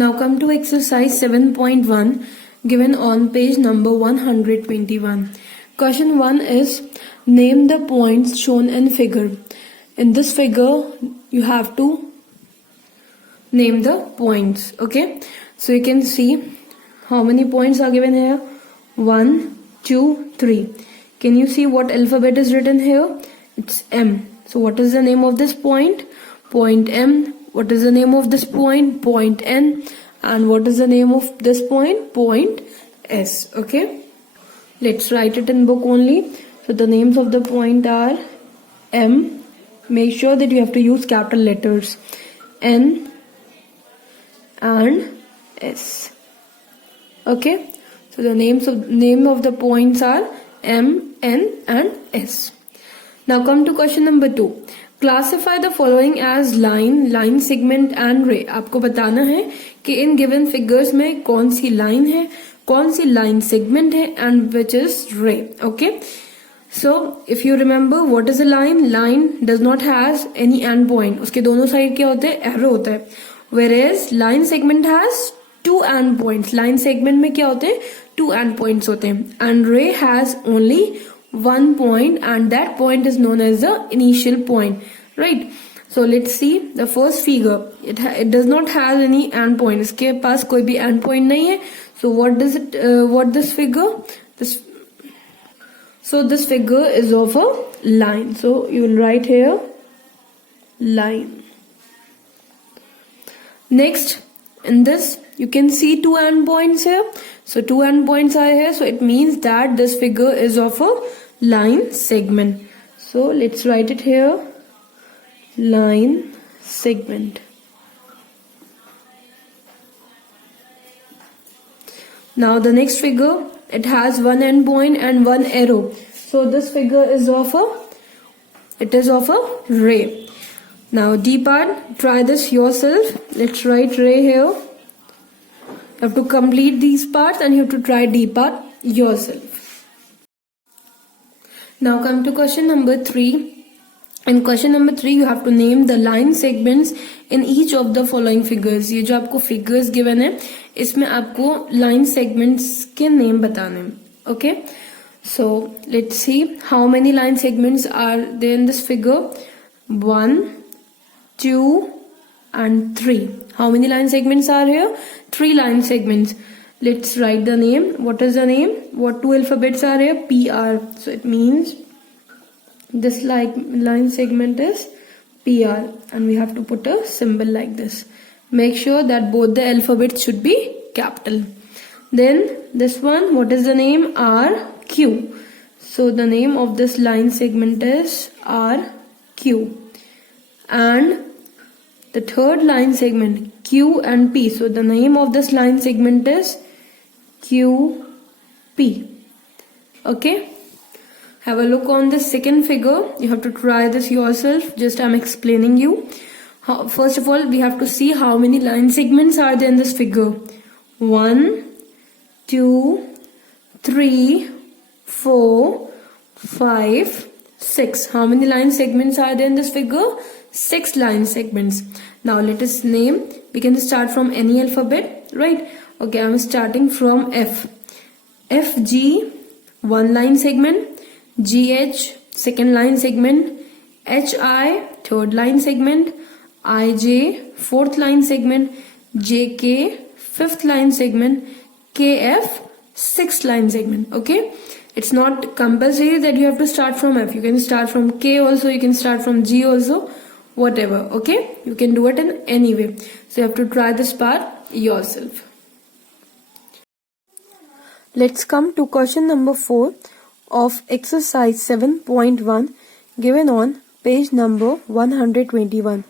Now come to exercise 7.1 given on page number 121. Question 1 is name the points shown in figure. In this figure you have to name the points. Okay, so you can see how many points are given here. 1, 2, 3. Can you see what alphabet is written here? It's M. So what is the name of this point? Point M. What is the name of this point? Point N. And what is the name of this point? Point S. Okay, let's write it in book only. So the names of the point are M. Make sure that you have to use capital letters. N and S. Okay, so the name of the points are M, N and S. Now come to question number 2. Classify the following as line segment and ray. आपको बताना है कि इन given figures में कौन सी line है, कौन सी line segment है and which is ray. Okay, so if you remember what is a line does not has any end point. उसके दोनों साइड क्या होते हैं? arrow होता है. Whereas line segment has two end points. line segment में क्या होते हैं? two end points होते हैं. And ray has only one point and that point is known as the initial point, right? So let's see the first figure. It does not have any end point. इसके पास कोई भी end point नहीं है. So what this figure? So this figure is of a line. So you will write here line. Next, in this you can see two end points here. So two end points are here. So it means that this figure is of a line segment. So let's write it here. Line segment. Now the next figure, it has one end point and one arrow. So this figure is of a ray. Now D part, try this yourself. Let's write ray here. You have to complete these parts and you have to try D part yourself. Now come to question number 3. In question number 3 you have to name the line segments in each of the following figures. ये जो आपको figures given है इसमें आपको line segments के name बताने हैं. Okay, so let's see how many line segments are there in this figure. 1, 2 and 3. How many line segments are here? 3 line segments. Let's write the name. What is the name? What two alphabets are here? PR. So it means this line segment is PR and we have to put a symbol like this. Make sure that both the alphabets should be capital. Then this one, what is the name? RQ. So the name of this line segment is RQ. And the third line segment, Q and P. So the name of this line segment is QP. Okay, have a look on the second figure. You have to try this yourself. Just I'm explaining you. First of all, we have to see how many line segments are there in this figure. 1, 2, 3, 4, 5, 6. How many line segments are there in this figure? 6 line segments. Now let us name. We can start from any alphabet, right? Okay, I'm starting from F. FG, one line segment. GH, second line segment. HI, third line segment. IJ, fourth line segment. JK, fifth line segment. KF, sixth line segment. Okay, it's not compulsory that you have to start from F. You can start from K also. You can start from G also. Whatever. Okay, you can do it in any way. So you have to try this part yourself. Let's come to question number 4 of exercise 7.1 given on page number 121.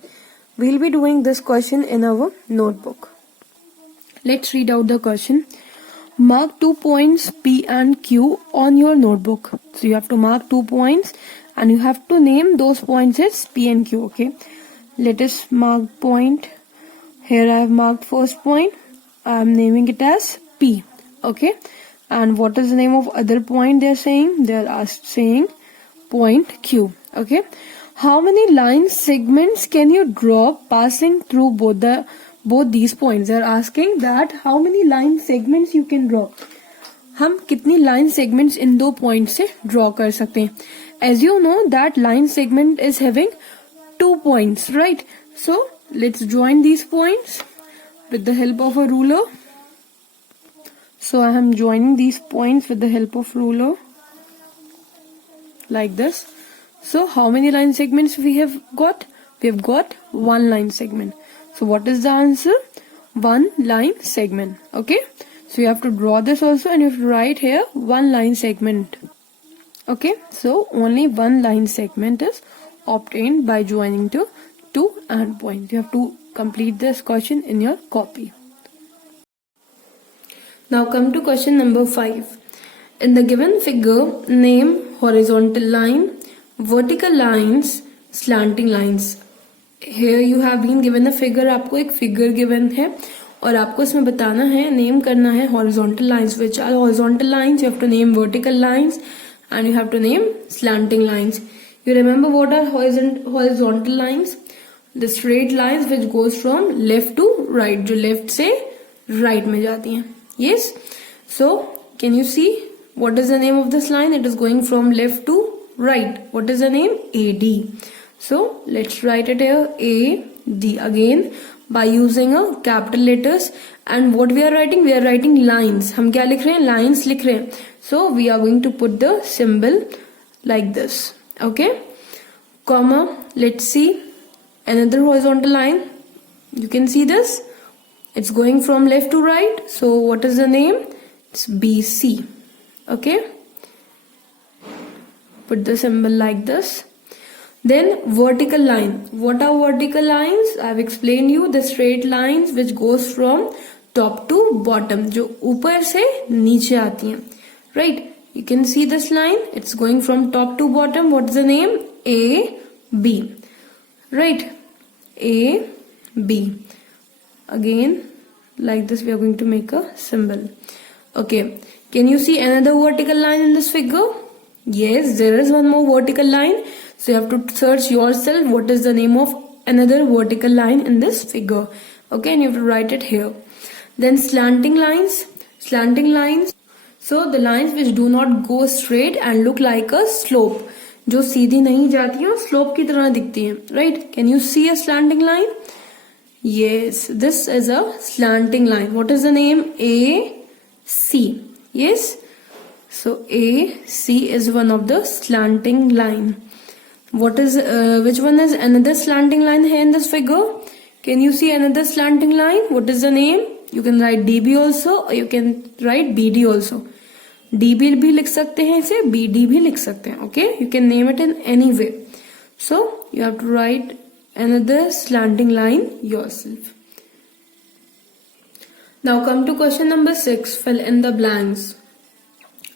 We'll be doing this question in our notebook. Let's read out the question. Mark 2 points P and Q on your notebook. So you have to mark 2 points and you have to name those points as P and Q. Okay, let us mark point. Here I have marked first point. I am naming it as P. Okay, and what is the name of other point they are saying? They are saying point Q. Okay, how many line segments can you draw passing through both these points. They are asking that how many line segments you can draw. हम कितनी line segments इन दो points से draw कर सकते हैं. As you know that line segment is having 2 points, right? So let's join these points with the help of a ruler. So I am joining these points with the help of ruler like this. So how many line segments we have got? We have got one line segment. So what is the answer? One line segment. Okay. So you have to draw this also, and you have to write here one line segment. Okay. So only one line segment is obtained by joining to two endpoints. You have to complete this question in your copy. Now come to question number 5. In the given figure, name horizontal line, vertical lines, slanting lines. Here you have been given a figure. आपको एक figure given है और आपको इसमें बताना है, name करना है horizontal lines. Which are horizontal lines? You have to name vertical lines and you have to name slanting lines. You remember what are horizontal lines? The straight lines which goes from left to right, जो left से right में जाती हैं. Yes. So can you see what is the name of this line? It is going from left to right. What is the name? AD. So let's write it here, AD again by using a capital letters. And what we are writing? We are writing lines. हम क्या लिख रहे हैं? Lines लिख रहे हैं. So we are going to put the symbol like this. Okay. Comma. Let's see another horizontal line. You can see this. It's going from left to right. So what is the name? It's BC. Okay. Put the symbol like this. Then vertical line. What are vertical lines? I have explained you the straight lines which goes from top to bottom. जो ऊपर से नीचे आती हैं. Right. You can see this line. It's going from top to bottom. What is the name? AB. Right. AB. Again, like this we are going to make a symbol. Okay. Can you see another vertical line in this figure? Yes, there is one more vertical line. So you have to search yourself what is the name of another vertical line in this figure. Okay, and you have to write it here. Then slanting lines. Slanting lines. So the lines which do not go straight and look like a slope. जो सीधी नहीं जाती है, slope की तरह दिखती हैं. Right? Can you see a slanting line? Yes, this is a slanting line. What is the name? AC. Yes. So AC is one of the slanting line. What is which one is another slanting line here in this figure? Can you see another slanting line? What is the name? You can write DB also, or you can write BD also. DB भी लिख सकते हैं इसे, BD भी लिख सकते हैं. Okay, you can name it in any way. So you have to write another slanting line yourself. Now come to question number 6. Fill in the blanks.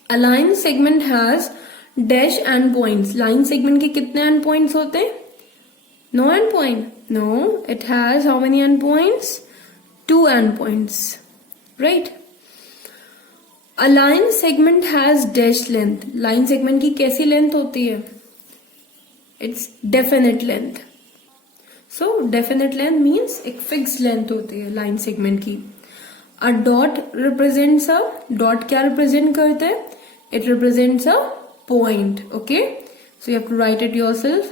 A line segment has dash and points. Line segment के कितने end points होते हैं? No end point. No, it has how many end points? 2 end points. Right? A line segment has dash length. Line segment की कैसी length होती है? It's definite length. So definite length means एक fixed length होती है line segment की. A dot represents a, dot क्या represent करता है? It represents a point. Okay. So you have to write it yourself.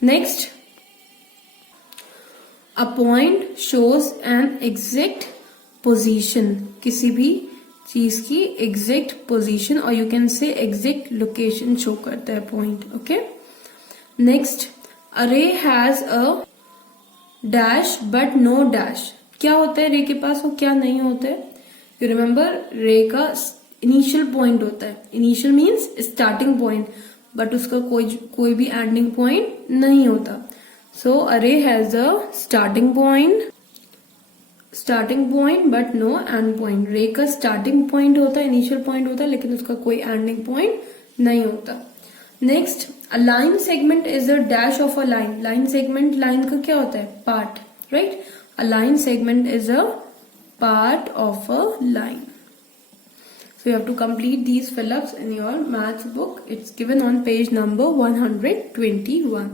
Next. A point shows an exact position. किसी भी चीज की exact position or you can say exact location show करता है point. Okay. Next. Array has a dash but no dash. क्या होता है रे के पास और क्या नहीं होता है? You remember रे का इनिशियल पॉइंट होता है. Initial means starting point, but उसका कोई भी एंडिंग पॉइंट नहीं होता. So a ray has a starting point but no end point. Ray का स्टार्टिंग पॉइंट होता है, इनिशियल पॉइंट होता है, लेकिन उसका कोई एंडिंग पॉइंट नहीं होता. Next, a line segment is a dash of a line. Line segment line का क्या होता है? Part. Right. A line segment is a part of a line. So you have to complete these fill-ups in your maths book. It's given on page number 121.